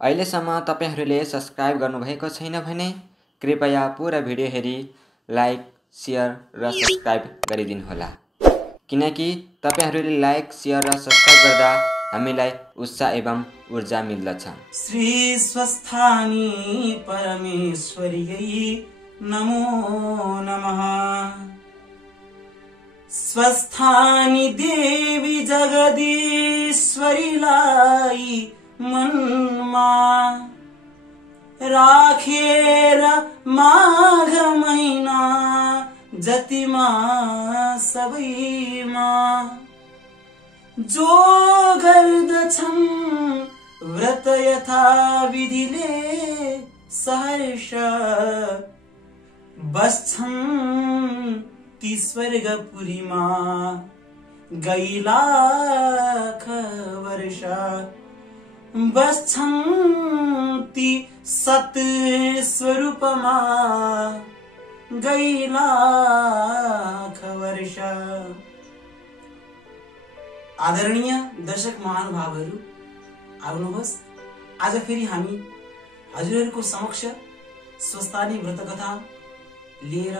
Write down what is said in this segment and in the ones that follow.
अहिलेसम्म तपाईहरूले सब्स्क्राइब गर्नुभएको छैन भने कृपया पूरा भिडियो हेरी लाइक, शेयर र सब्स्क्राइब गरिदिनुहोला, किनकि तपाईहरूले लाइक, शेयर र सब्स्क्राइब गर्दा हामीलाई उत्साह एवं ऊर्जा मिल्दछ। श्री स्वस्थानी परमेश्वर्यै नमो नमः। स्वस्थानी देवी जगदीश्वरीलाई मनमा राखेर माघ महिना जतिमा सबैमा जो गर्दछन् व्रत यथा विधिले सहर्ष बस्छन् ती स्वर्गपुरीमा गैलाख वर्ष बस्छन् ती सत स्वरूपमा गैलाख वर्ष। आदरणीय दर्शक महानुभावहरू, आउनुहोस् आज फेरि हामी हजुरहरूको समक्ष स्वस्थानी व्रत कथा लिएर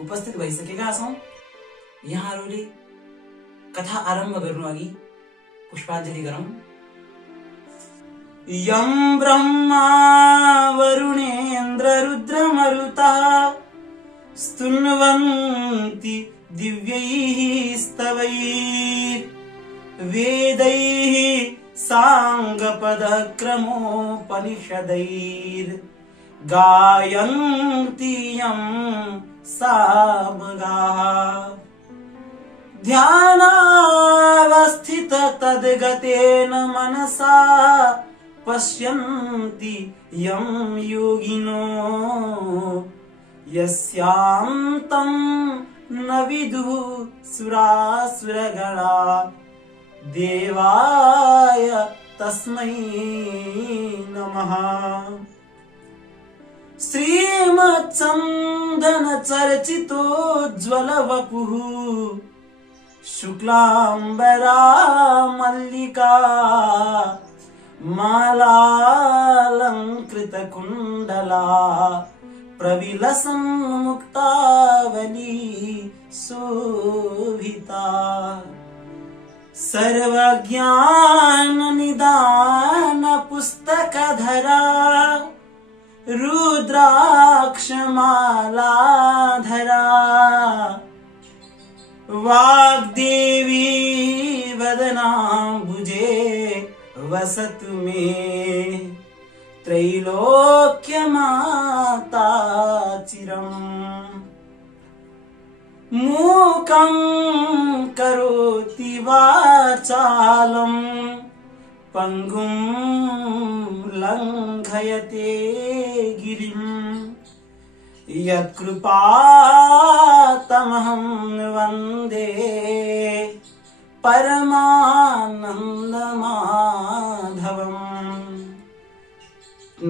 उपस्थित भइसकेका छौं। यहाँहरूले कथा आरम्भ गर्नु अघि पुष्पाञ्जलि गरौं। यं ब्रह्मा वरुणेन्द्र रुद्र मरुतः स्तुन्वन्ति दिव्यैः स्तवैः वेदैः साङ्गपदक्रमोपनिषदैर् गायन्ति यं सामगाः ध्यानावस्थित तद्गतेन मनसा पश्यन्ति यं योगिनो यस्यान्तं न विदुः सुरासुरगणा देवाय तस्मै नमः। श्रीमच्चन्दन चर्चितोज्ज्वल वपुः शुक्लाम्बरा मल्लिका मालालंकृत कुण्डला प्रविलसन्मुक्तावली शोभिता सर्वज्ञान निदान पुस्तकधरा रुद्राक्षमालाधरा वाग्देवी वदनाम्बुजे वसतु मे त्रैलोक्यमाता चिरम्। मूकं करोति वाचालं पंगुं लंघयते गिरिं यत्कृपातमहं वन्दे परमानन्दमाधवम्।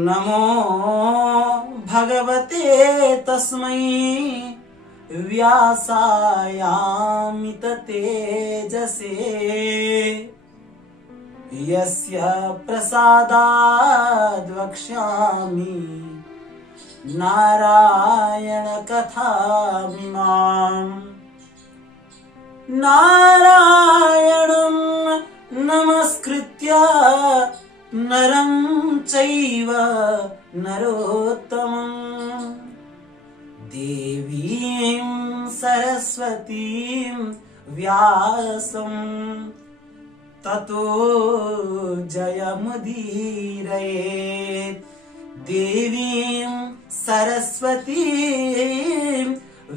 नमो भगवते तस्मै व्यासायामित तेजसे यस्य प्रसादाद् वक्ष्यामि नारायण कथामिमाम्। नारायणं नमस्कृत्य नरं चैव नरोत्तमम् देवीं सरस्वतीं व्यासं ततो जयमुदीरयेत्। देवीं सरस्वतीं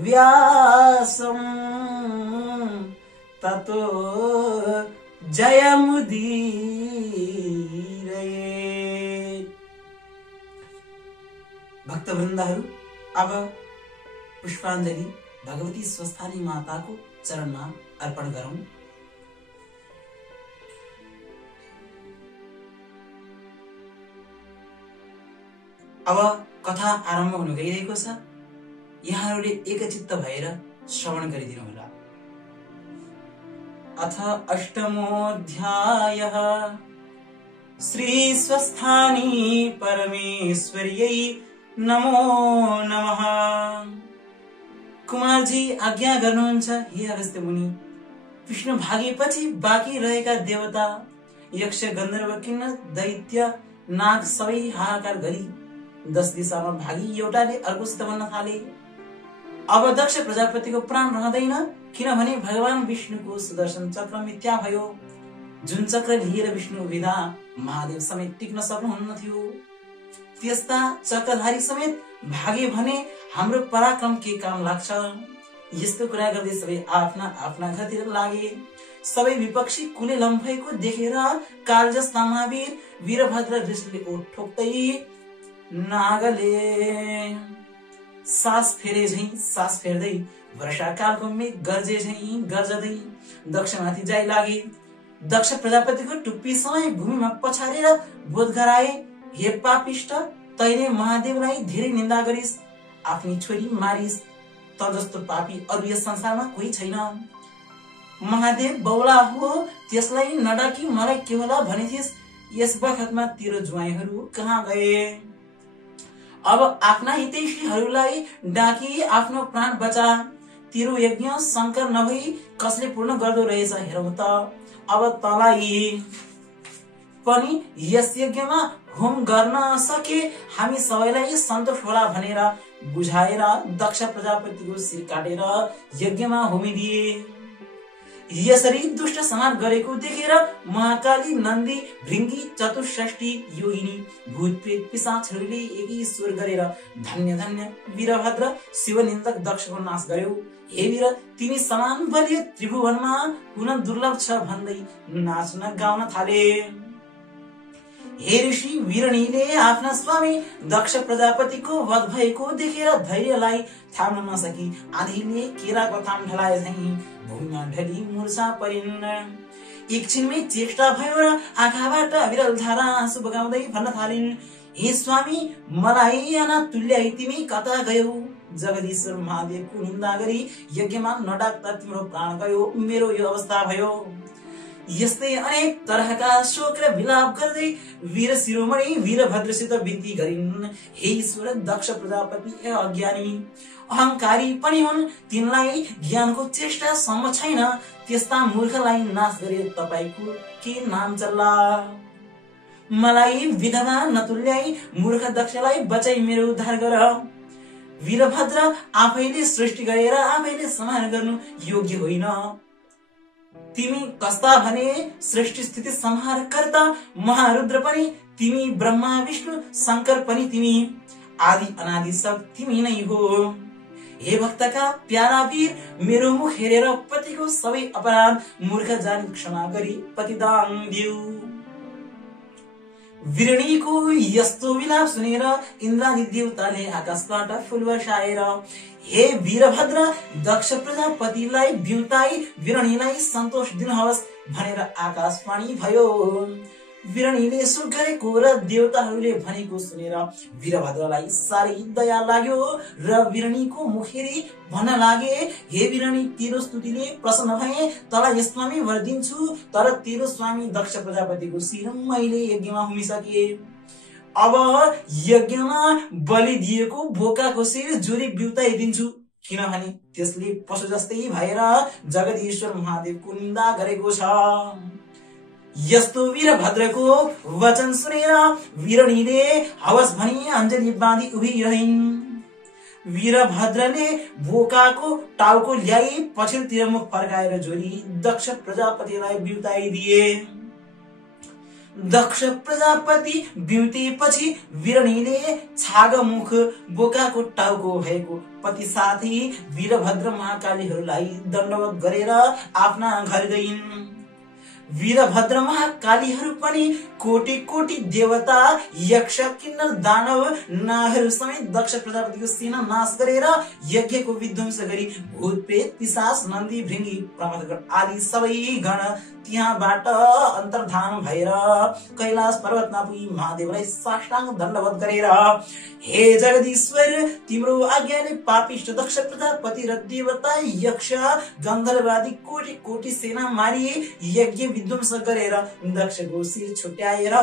व्यासं ततो जयमुदीरयेत्। भक्तवृन्दहरू, अब पुष्पाञ्जलि भगवती स्वस्थानी माताको चरणमा अर्पण गरौं। अब कथा आरम्भ हुन गइरहेको छ। यहाँहरूले एकचित्त भएर श्रवण गरिदिनु होला। अथ अष्टमोऽध्यायः श्री स्वस्थानी परमेश्वर्यै नमो नमः। कुमारजी आज्ञा गर्नुहुन्छ, हे अगस्त्य मुनि, विष्णु भागेपछि बाँकी रहेका देवता यक्ष गन्धर्व किन्नर दैत्य नाग सबै हाहाकार गरी 10 दिशामा भागी एउटाले अर्कोसित भन्न थाले, अब दक्ष प्रजापतिको प्राण रहँदैन, किनभने भगवान विष्णुको सुदर्शन चक्र मिथ्या भयो। जुन चक्र लिएर विष्णु उभिँदा महादेव समेत टिक्न सक्नुहुन्न थियो, त्यस्ता चक्रधारी समेत भागे भने हाम्रो पराक्रम के काम लाग्छ। यस्तो कुरा गर्दै सबै आफ्ना आफ्ना घरतिर लागे। सबै विपक्षी कुले लम्फेको देखेर कालजस्ता महावीर वीरभद्र ऋषिले ओठ ठोक्दै नागले सास फेरे झै सास फेर्दै वर्षाकालको मेघ गर्जे झै गर्जदै दक्षमाथि जाइ लागे। दक्ष प्रजापतिको टुप्पी समय भूमिमा पछारेर बोध गराए, हे पापिष्ट, तैले महादेवलाई धेरै निन्दा गरिस्, आफ्नी छोरी मारिस्, त जस्तो पापी अरु यस संसारमा कोही छैन। महादेव बौला हो, त्यसलाई नडाकी मलाई के होला भनेथिस्, यस बखतमा तेरो ज्वाइँहरू कहाँ गए? अब आफ्ना हितैषीहरूलाई डाकी आफ्नो प्राण बचा। तेरो यज्ञ शंकर नभई कसले पूर्ण गर्दो रहेछ हेरौँ त। अब तलाई पनि यस यज्ञमा होम गर्न सके हामी सबैलाई सन्तोष होला भनेर बुझाएर दक्ष प्रजापतिको शिर काटेर यज्ञमा होमिदिए। यसरी दुष्ट संहार गरेको देखेर महाकाली नन्दी भृंगी चतुष्षष्ठी योगिनी भूत प्रेत पिशाचहरूले एकै स्वर गरेर धन्य धन्य वीरभद्र शिवनिन्दक दक्षको नाश गर्यो। हे वीर, तिमी समान बलियो त्रिभुवनमा हुन दुर्लभ छ भन्दै नाच्न गाउन थाले। हे ऋषि वीरणीले आफ्ना स्वामी दक्ष प्रजापतिको वध भएको देखेर धैर्यलाई थाम्न नसकी आँधीले केराको थाम ढलाए झैं भूमिमा ढली मूर्छा परिन्। एकछिनमै चेष्टा भयो र आँखाबाट अविरल धारा आँसु बगाउँदै भन्न थालिन्, हे स्वामी, मलाई आना तुल्याई तिमी कता गयौ? जगदीश्वर महादेवको निन्दा गरी यज्ञमा नडाक्दा तिम्रो प्राण गयो, मेरो यो अवस्था भयो। यस्तै अनेक तरहका शोक र विलाप गर्दै वीर शिरोमणि वीरभद्रसित बिन्ती गरिन्, हे ईश्वर, दक्ष प्रजापति अज्ञानी अहंकारी पनि हुन्, तिनलाई ज्ञानको चेष्टा सम्म छैन, त्यस्ता मूर्खलाई नाश गरे तपाईको के नाम चल्ला? मलाई विधवा नतुल्याई मूर्ख दक्षलाई बचाई मेरो उद्धार गर। वीरभद्र आफैले सृष्टि गरेर आफैले संहार गर्नु योग्य होइन। तिमी कस्ता भने सृष्टि स्थिति संहार कर्ता महारुद्र पनि तिमी, ब्रह्मा विष्णु शंकर पनि तिमी, आदि अनादि सब तिमी नै हो। हे भक्तका प्यारा वीर, मेरो मुख हेरेर पतिको सबै अपराध मूर्ख जानी क्षमा गरी पतिदान दिऊ। वीरणीको यस्तो विलाप सुनेर इन्द्रादि देवताले आकाशबाट फूल वर्षाएर, हे वीरभद्र, दक्ष प्रजापतिलाई बिउताई वीरणीलाई सन्तोष दिनुहोस् भनेर आकाशवाणी भयो। वीरणीले सुख गरेको र देवताहरूले भनेको सुनेर वीरभद्रलाई साह्रै दया लाग्यो र वीरणीको मुख हेरी भन्न लागे, हे वीरणी, तेरो स्तुतिले प्रसन्न भए, तँलाई स्वामी वर दिन्छु, तर तेरो स्वामी दक्ष प्रजापतिको शिर मैले यज्ञमा होमिसके। अब यज्ञमा बलि दिएको बोकाको शिर जोरी बिउताइदिन्छु, किनभने त्यसले पशु जस्तै भएर जगदीश्वर महादेवको निन्दा गरेको छ। यस्तो वीरभद्रको वचन सुनेर वीरणीले हवस भनी अञ्जली बाँधी उभिरहिन्। वीरभद्रले बोकाको टाउको ल्याई पछिल्तिर मुख फर्काएर जोरी दक्ष प्रजापतिलाई बिउताइदिए। दक्ष प्रजापति बिउतेपछि वीरणीले छागमुख बोकाको टाउको भएको पति साथै वीरभद्र महाकालीहरूलाई दण्डवत गरेर आफ्ना घर गइन्। वीरभद्र महाकालीहरू पनि कोटि कोटि देवता यक्ष किन्नर दानव नागहरू समेत दक्ष प्रजापतिको सेना नाश गरेर यज्ञको विध्वंस गरी भूत प्रेत पिशाच नन्दी भृंगी प्रमथगण आदि सबै गण त्यहाँबाट अन्तर्धान भएर कैलाश पर्वतमा पुगी महादेवलाई साष्टांग दण्डवत गरेर, हे जगदीश्वर, तिम्रो आज्ञाले पापिष्ट दक्ष प्रजापति र देवता यक्ष गन्धर्व आदि कोटि कोटि सेना मारिए, यज्ञ विध्वंस गरेर दक्षको शिर छुट्याएर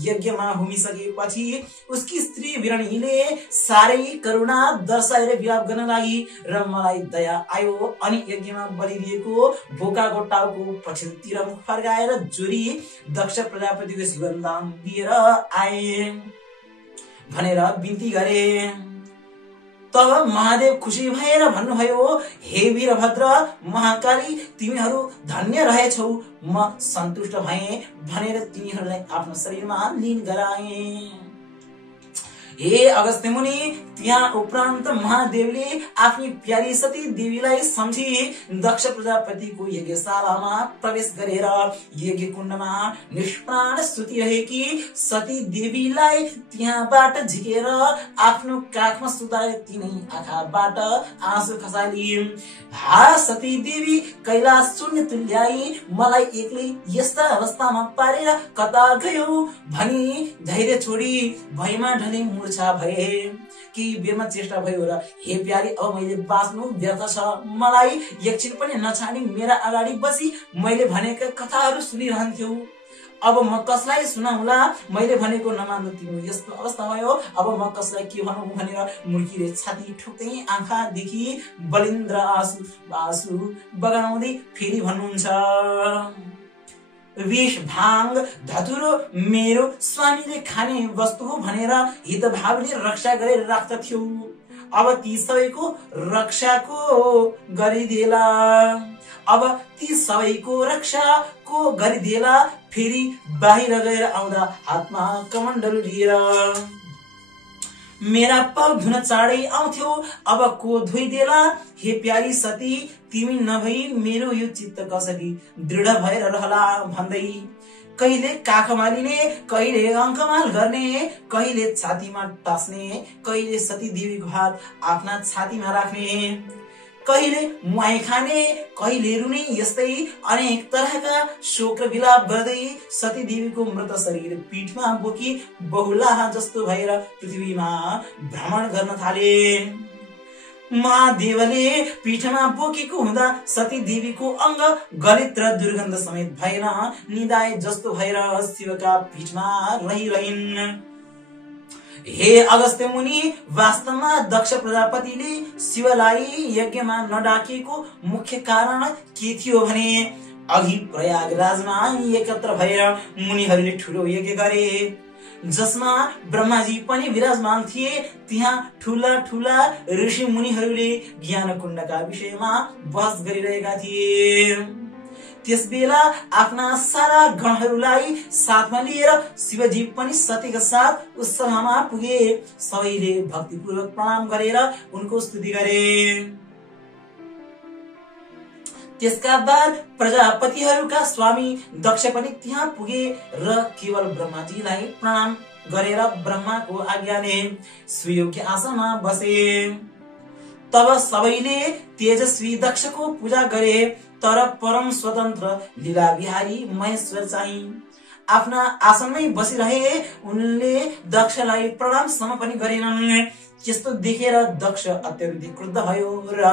यज्ञमा होमिसकेपछि उसकी स्त्री वीरणीले साह्रै करुणा दर्शाएर विलाप गर्न लागि र मलाई दया आयो अनि यज्ञमा बलिदिएको बोकाको टाउको पछिल्लोतिर मुख फर्काएर जोरी दक्ष प्रजापतिको जीवनदान दिएर आए भनेर बिन्ती गरे। तब महादेव खुसी भएर भन्नुभयो, हे वीरभद्र महाकाली, तिमीहरू धन्य रहेछौ, म सन्तुष्ट भए भनेर तिनीहरूलाई आफ्नो शरीरमा लीन गराए। हे अगस्त्य मुनि, त्यहाँ उपरान्त महादेवले आफ्नी प्यारी सती देवीलाई सम्झी दक्ष प्रजापतिको यज्ञशालामा प्रवेश गरेर यज्ञ कुण्डमा निष्प्राण सुतिरहेकी सती देवीलाई त्यहाँबाट झिकेर आफ्नो काखमा सुताएर तिनै आँखाबाट आँसु खसालिन्। हा सती देवी, कैलाश शून्य तुल्याई मलाई एक्लै यस्ता अवस्थामा पारेर कता गयो भनी धैर्य छोडी भैमा ढले मूर्छा भए। कि बेरमा चेष्टा भयो र हे प्यारी, अब मैले बाँच्नु व्यर्थ छ, मलाई एकछिन पनि नछाडी मेरा अगाडि बसी मैले भनेका कथाहरू सुनिरहन्थ्यौ। अब म कसलाई सुनाउला, मैले भनेको नमान्नु तिम्रो यस्तो अवस्था भयो, अब म कसलाई के भनौँ भनेर मुर्कीले छाती ठोक्दै आँखादेखि बलिन्द्र आँसु बगाउँदै फेरि भन्नुहुन्छ, विष भाङ धतुरो मेरो स्वामीले खाने वस्तु हो भनेर हितभावले रक्षा गरेर राख्दथ्यौ। अब ती सबैको रक्षाको गरिदेला, अब ती सबैको रक्षाको गरिदेला। फेरि बाहिर गएर आउँदा हातमा कमण्डलु लिएर मेरा पाउ धुन चाँडै आउँथ्यो, अब को धोइदेला। हे प्यारी सती, तिमी नभई मेरो यो चित्त कसरी दृढ भएर रहला भन्दै कहिले काखमा लिने, कहिले अङ्कमाल गर्ने, कहिले छातीमा टास्ने, कहिले सती देवीको हात आफ्ना छातीमा राख्ने, कहिले मुहाई खाने, कहिले रुने, यस्तै अनेक तरहका शोक र विलाप गर्दै सती देवीको मृत शरीर पीठमा बोकी बहुलाहा जस्तो भएर पृथ्वीमा भ्रमण गर्न थाले। महादेवले पीठमा बोकेको हुँदा सती देवीको अङ्ग गलित र दुर्गन्ध समेत भएन निदाय जस्तो भएर शिवका पीठमा रहिरहन्। हे अगस्त्य मुनि, वास्तवमा दक्ष प्रजापतिले शिवलाई यज्ञमा नडाकेको मुख्य कारण के थियो भने अघि प्रयागराजमा एकत्र भएर मुनिहरूले ठूलो यज्ञ गरे जसमा ब्रह्माजी पनि विराजमान थिए। त्यहाँ ठूला ठूला ऋषि मुनिहरूले ज्ञान कुण्डका विषयमा बहस गरिरहेका थिए। त्यसबेला आफ्ना सारा गणहरूलाई साथमा लिएर शिवजी पनि सतीका साथ उस सभामा पुगे। सबैले भक्तिपूर्वक प्रणाम गरेर उनको स्तुति गरे। त्यसका बाद प्रजापतिहरूका स्वामी दक्ष पनि त्यहाँ पुगे र केवल ब्रह्माजीलाई प्रणाम गरेर ब्रह्माको आज्ञाले सुयोग्य आसनमा बसे। तब सबैले तेजस्वी दक्षको पूजा गरे, तर परम स्वतन्त्र लीला विहारी महेश्वर चाहिँ आफ्ना आसनमै बसिरहे। उनले दक्षलाई प्रणाम सम पनि गरेनन्। त्यस्तो देखेर दक्ष अत्यन्तै क्रुद्ध भयो र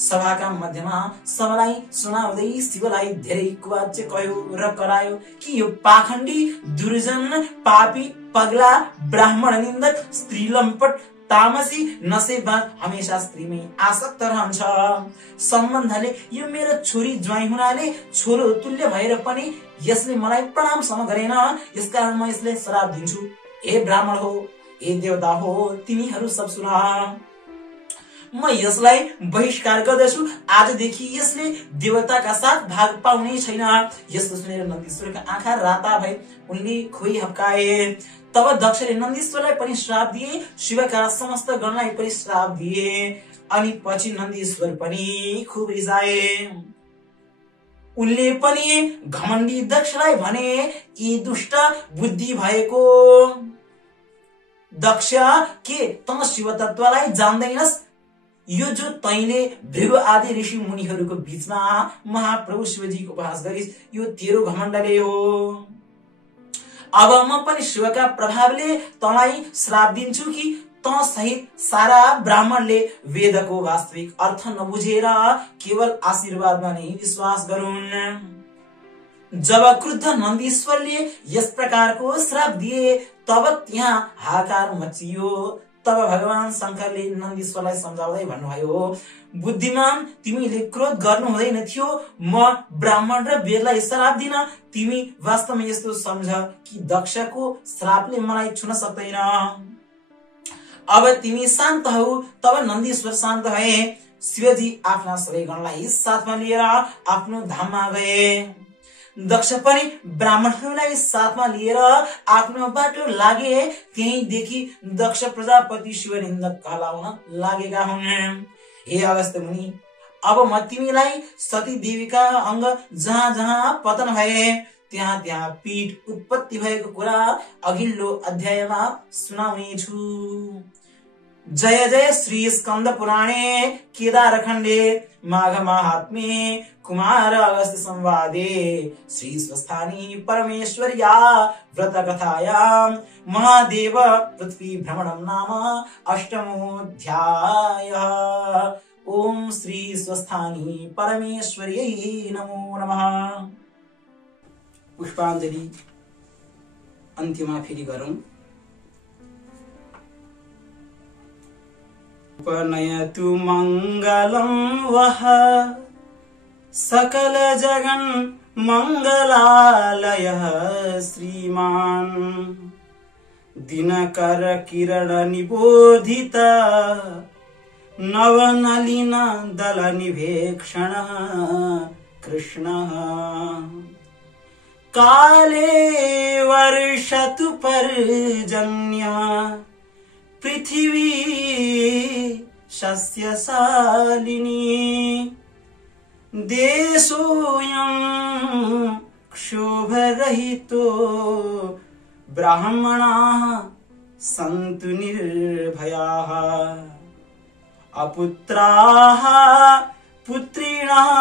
सभाका मध्यमा सबलाई सुनाउँदै शिवलाई धेरै कुवाच्य कह्यो र करायो कि यो पाखण्डी, दुर्जन, पापी, पगला, ब्राह्मण निन्दक, स्त्री लम्पट, तामसी, नशेबाज हमेशा स्त्रीमै आसक्त रहन्छ। सम्बन्धले यो मेरो छोरी ज्वाइँ हुनाले छोरो तुल्य भएर पनि यसले मलाई प्रणाम सम गरेन, यसकारण म यसले श्राप दिन्छु। हे ब्राह्मण हो, हे देवता हो, तिमीहरू सब सुना, म यसलाई बहिष्कार गर्दछु। आजदेखि यसले देवताका साथ भाग पाउने छैन। यस्तो सुनेर नन्दीश्वरका आँखा राता भए उनले खोइ हप्काए। तब दक्षले नन्दीश्वरलाई पनि श्राप दिए, शिवका समस्त गणलाई पनि श्राप दिए। अनि पछि नन्दीश्वर पनि खुब रिसाए। उनले पनि घमण्डी दक्षलाई भने, यी दुष्ट बुद्धि भएको दक्ष, के त शिव तत्वलाई जान्दैनस्? यो जो तैले भृगु आदि ऋषि मुनिहरूको बीचमा महाप्रभु शिवजीको उपहास गरिस्, यो तेरो घमण्डले हो। अब म पनि शिवका प्रभावले तँलाई श्राप दिन्छु कि त सहित सारा ब्राह्मणले वेदको वास्तविक अर्थ नबुझेर केवल आशीर्वादमा नै विश्वास गरून्। जब क्रुद्ध नन्दीश्वरले यस प्रकारको श्राप दिए तब त्यहाँ हाहाकार मचियो। तब भगवान शंकरले नन्दीश्वरलाई सम्झाउँदै भन्नुभयो, बुद्धिमान, तिमीले क्रोध गर्नु हुँदैन थियो। म ब्राह्मण र वेदलाई श्राप दिन। तिमी वास्तवमा यस्तो सम्झ कि दक्षको श्रापले मलाई छुन सक्दैन। अब तिमी शान्त हौ। तब नन्दीश्वर शान्त भए। शिवजी आफ्ना सबै गणलाई साथमा लिएर आफ्नो धाममा गए। दक्ष पनि ब्राह्मणहरूलाई साथमा लिएर आफ्नो बाटो लागे। त्यहीदेखि दक्ष प्रजापति शिवनिन्दक कहलाउन लागेका हुन्। हे अगस्त्य मुनि, अब म तिमीलाई सती देवीका अंग जहाँ जहाँ पतन भए त्यहाँ त्यहाँ पीठ उत्पत्ति भएको कुरा अघिल्लो अध्यायमा सुनाउने छु। जय जय श्री स्कंद पुराणे केदार खंडे माघ महात्म्ये कुमार अगस्त्य संवादे श्री स्वस्थानी परमेश्वर्या व्रत कथायां महादेव पृथ्वी भ्रमणं नाम अष्टमोऽध्यायः। ओम श्री स्वस्थानी परमेश्वर्यै नमो नमः। पुष्पांजलि अन्त्यमा फेरि गरौं। उपनयतु मंगलम वह सकल जगन मंगलालयः श्रीमान दिनकर किरण निबोधित नवनलिन दल निभेक्षण कृष्णः काले वर्षतु पर्जन्य पृथिवी शस्यशालिनी देशोऽयं क्षोभरहितो ब्राह्मणाः सन्तु निर्भयाः अपुत्राः पुत्रिणः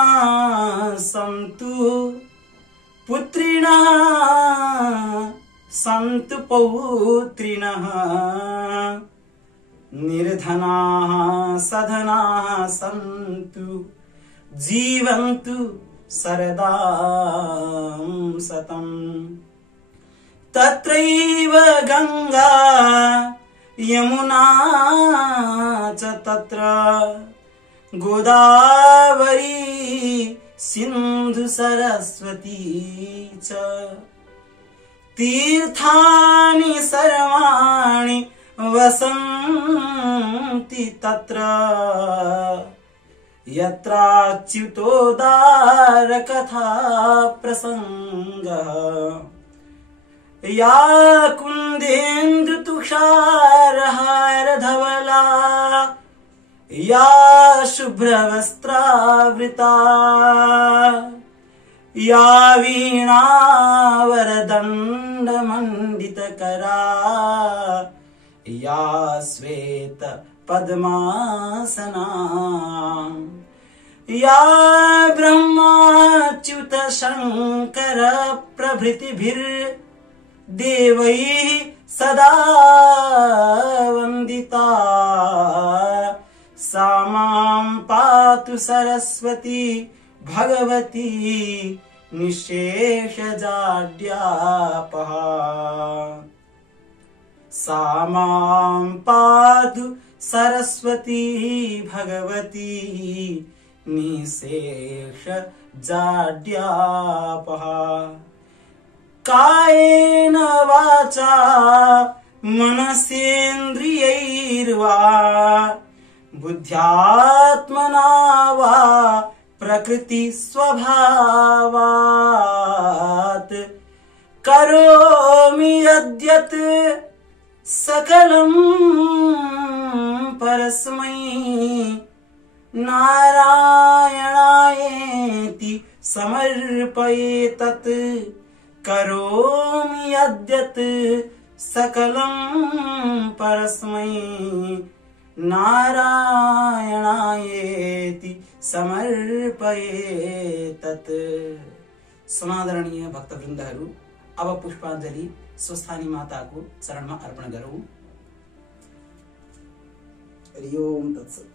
सन्तु पौत्रिणः निर्धनाः सधनाः सन्तु जीवन्तु सरदां सतम् तत्रैव गंगा यमुना च तत्र गोदावरी सिंधु सरस्वती च तीर्थानि सर्वाणि वसन्ति तत्र यत्राच्युतोदार कथा प्रसंगः या कुन्देन्दु तुषारहार धवला या शुभ्रवस्त्रावृता या वीणावरदण्डमण्डितकरा या श्वेत पद्मासना या ब्रह्माच्युत शंकर प्रभृतिभिर्देवैः सदा वन्दिता सा मां पातु सरस्वती भगवती निःशेषजाड्यापहा सा मां पातु सरस्वती भगवती निःशेषजाड्यापहा कायेन वाचा मनसेन्द्रियैर्वा बुद्ध्यात्मना वा प्रकृति स्वभावात् करोमि यद्यत् सकलं परस्मै नारायणायेति समर्पयेतत् करोमि यद्यत् सकलं परस्मै नारायणायेति समर्पयेतत्। समादरणीय भक्तवृन्दहरू, अब पुष्पाञ्जलि स्वस्थानी माताको चरणमा अर्पण गरौं। हरि ओम तत्सत्।